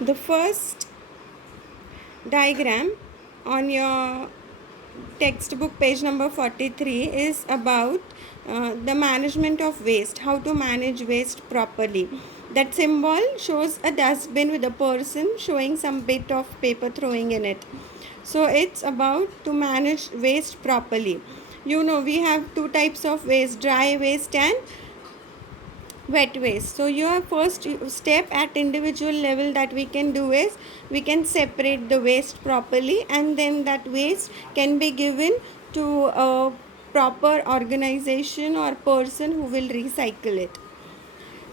The first diagram on your textbook page number 43 is about the management of waste, how to manage waste properly. That symbol shows a dustbin with a person showing some bit of paper throwing in it. So it's about to manage waste properly. You know, we have two types of waste, dry waste and wet waste. So your first step at individual level that we can do is we can separate the waste properly, and then that waste can be given to a proper organization or person who will recycle it.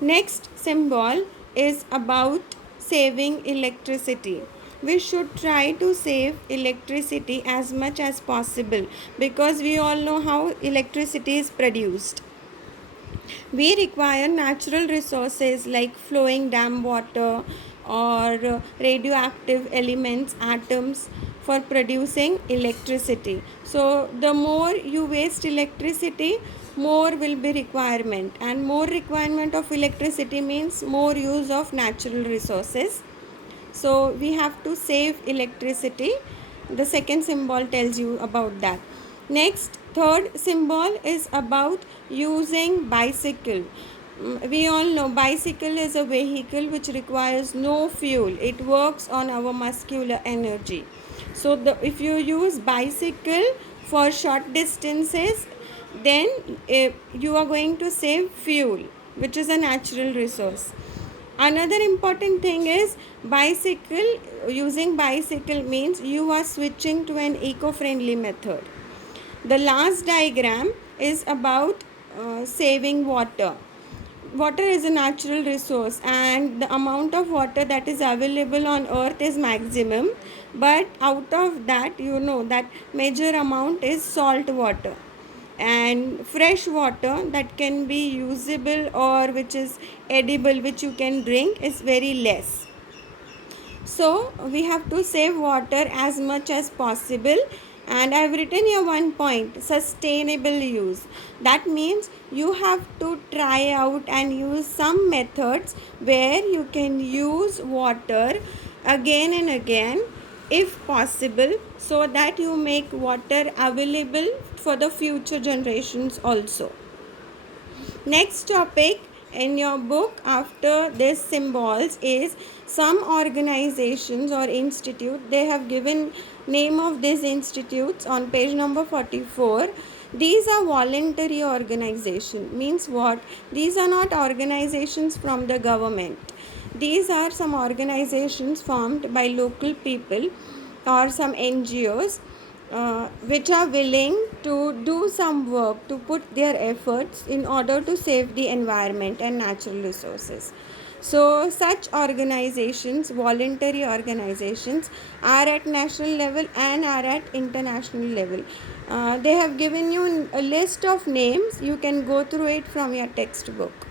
Next symbol is about saving electricity. We should try to save electricity as much as possible, because we all know how electricity is produced. We require natural resources like flowing dam water or radioactive elements, atoms, for producing electricity. So the more you waste electricity, more will be requirement, and more requirement of electricity means more use of natural resources. So we have to save electricity. The second symbol tells you about that. Next, third symbol is about using bicycle. We all know bicycle is a vehicle which requires no fuel. It works on our muscular energy. So if you use bicycle for short distances, then you are going to save fuel, which is a natural resource. Another important thing is bicycle. Using bicycle means you are switching to an eco-friendly method. The last diagram is about saving water. Water is a natural resource, and the amount of water that is available on earth is maximum, but out of that, you know that major amount is salt water, and fresh water that can be usable or which is edible, which you can drink, is very less. So we have to save water as much as possible. And I have written here one point: sustainable use. That means you have to try out and use some methods where you can use water again and again if possible, so that you make water available for the future generations also. Next topic in your book after this symbols is some organizations or institute. They have given name of these institutes on page number 44. These are voluntary organization. Means what? These are not organizations from the government. These are some organizations formed by local people or some NGOs, which are willing to do some work, to put their efforts in order to save the environment and natural resources. So such organizations, voluntary organizations, are at national level and are at international level. They have given you a list of names. You can go through it from your textbook.